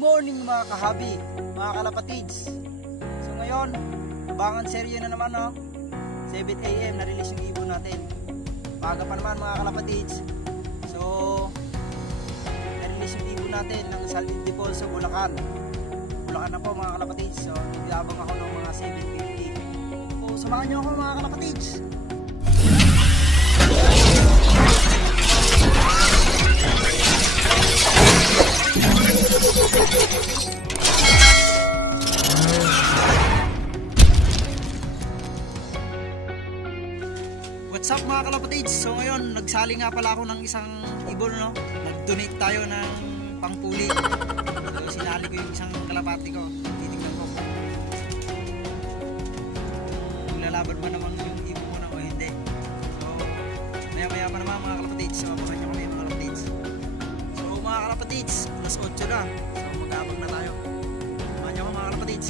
morning mga kahabi, mga kalapatids. So ngayon, abangan serye na naman, no? 7 AM na-release yung ibon natin. Paga pa naman mga kalapatids. So na-release yung ibon natin ng Salid de Polso, Bulacan. Bulacan na po mga kalapatids. So nag-aabang ako ng mga 7:50. So samahan nyo ako mga kalapatids. What's up mga kalapatids? So ngayon, nagsali nga pala ako ng isang ibon, no? Nag-donate tayo ng pangpuli. So sinali ko yung isang kalapati ko. Titignan ko kung lalaban ba naman yung ibon ko na o hindi. So maya maya pa naman mga kalapatids. So abangan nyo kami mga kalapatids. So mga kalapatids, alas 8 na. So mag-abang na tayo. Abangan nyo ako mga kalapatids.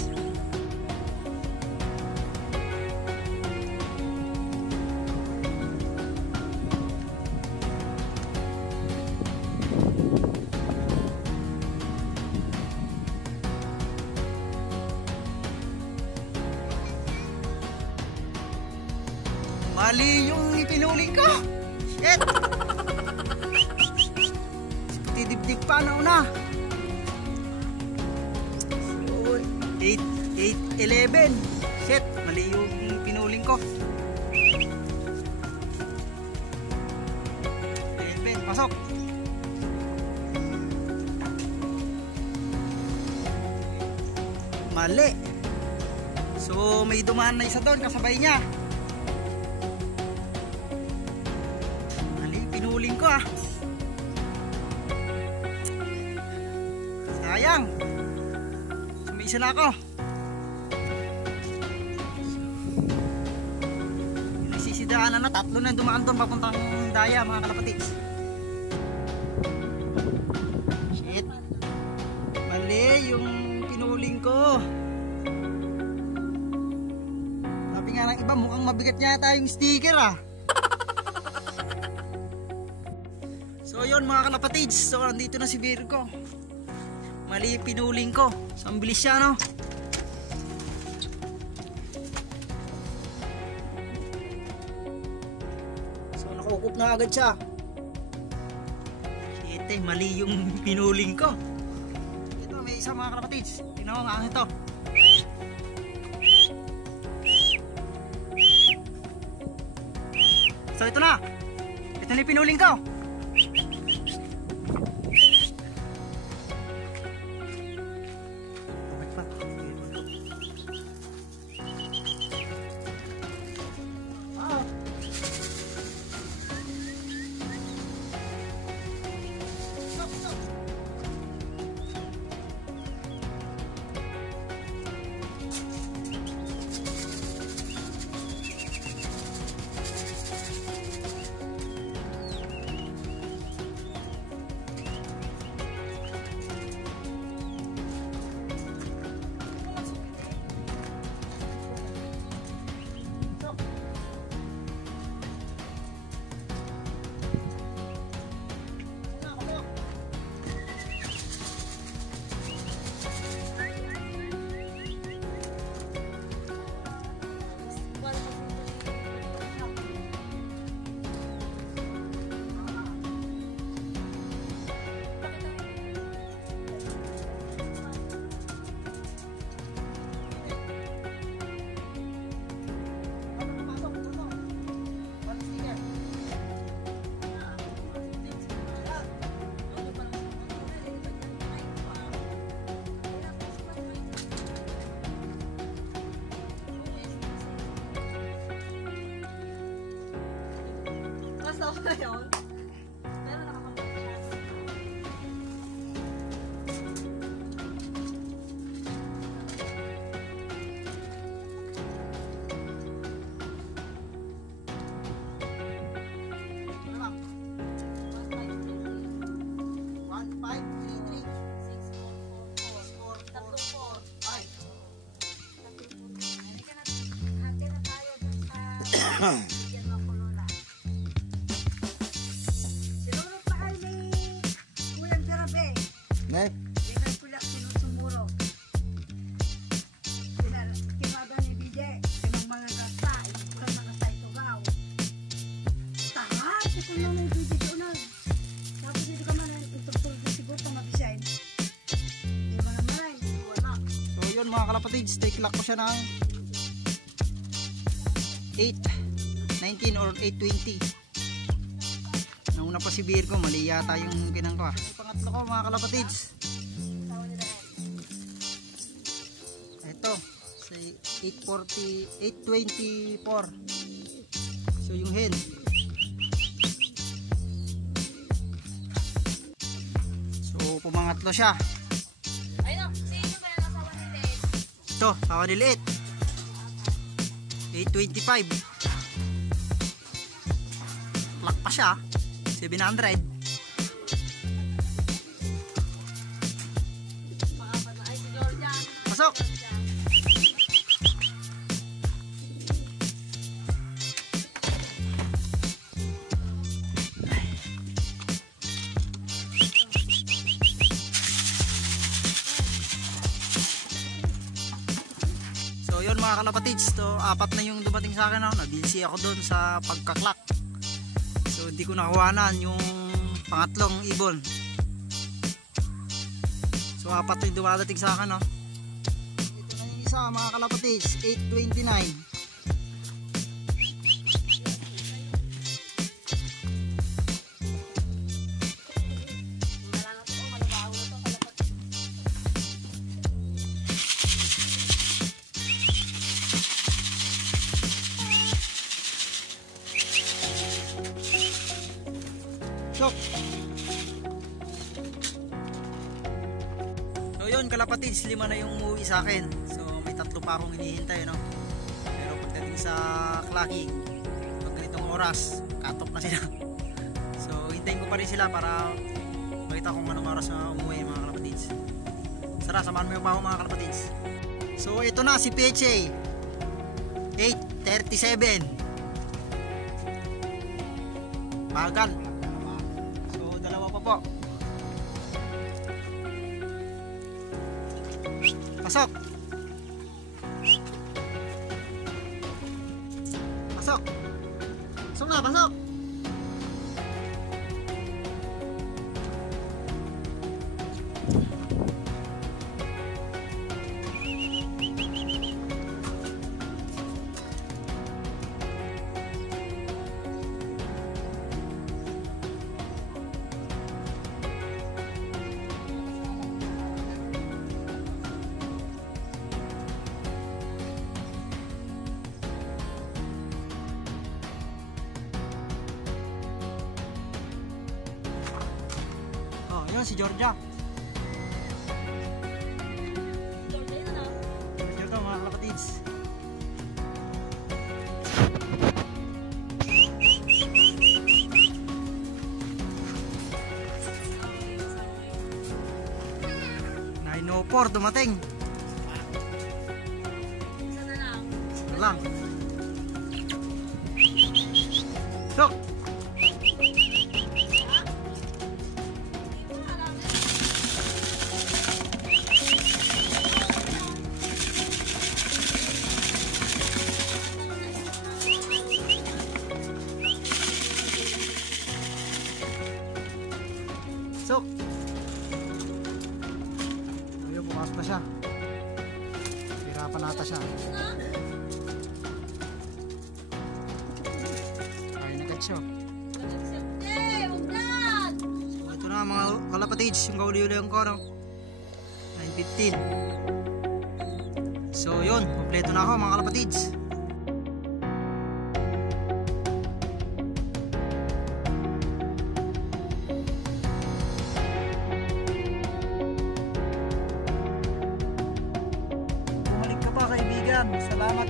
Mali yung ipinuling ko. Shit. Tidibdig pa na una. So, 8-11. Shit. Mali yung pinuling ko. 11. Pasok. Mali. So may dumaan na isa doon kasabay niya. Pinuling ko ah. Sayang. Sumisa na ako. Nagsisidaan na, tatlo na dumaan doon papuntang daya mga kalapatids. Shit. Mali yung pinuling ko. Sabi nga ng iba, mukhang mabigat yata yung sticker ah. So yun mga kalapatids, so nandito na si Virgo. Mali pinuling ko. So ang bilis siya, no? So nakukup na agad siya. Shit, mali yung pinuling ko. Ito may isa mga kalapatids. Tingnan mo nga ito. So ito na. Ito na yung pinuling ko. So, ngayon, pero nakakapagod siya. Ano lang? 1533 644 Halika na, hati na tayo dun sa bigyan ng Corona. Sinunod pa ay may Kuyang Jarabe. Ne? Hindi na kulak sinunod. Kasi kung naman yung video na. Tapos hindi ka man itutulog na siguro ka mabisayin. Hindi mo naman. Wala. So yun mga kalapatids, take lock ko siya ng 8.19 or 8.20. Nauna pa si beer ko, mali yata yung ginang ko. Pangatlo ko mga kalapatids. Ito, sa 8.24. So yung hen. So pumangatlo siya. Ayun, sino ba yung asawa ni Ted? Ito, tawa niliit. 825. Plak pa siya. 700. Pangapat na. Ay, si Georgia. Pasok. So yun mga kalapatids, to apat na yung dumating sa akin. Nabisi ako doon sa pagkaklak. So hindi ko nakuhanan yung pangatlong ibon. So apat yung dumadating sa akin. Ito na yung isa mga kalapatids, 829. So yun kalapatids, 5 na yung umuwi sa akin. So may 3 pa akong hinihintay, no? Pero pagdating sa clacking, pag ganitong oras, cut-off na sila. So hintayin ko pa rin sila para makita kung anong oras na umuwi mga kalapatids. Sara, samahan mo yung pa ako mga kalapatids. So ito na si PHA 8:37. Bagal. So dalawa pa po. Pasok. Pasok. Pasok na, pasok. Oh, yun si Georgia. Georgia yun na. Georgia to mga kalapatids. Nine dumating. Isa na lang. Ito lang. Sok. Sok. Ayun, pumasok na siya. Hirapan nata siya. Ay, nagkat siya. Eh, huwag na! So, ito na mga kalapatids, yung kauli-uli ko, no? 9:15. So, yun. Kompleto na ako, mga kalapatids. Bumalik ka pa, kaibigan. Salamat.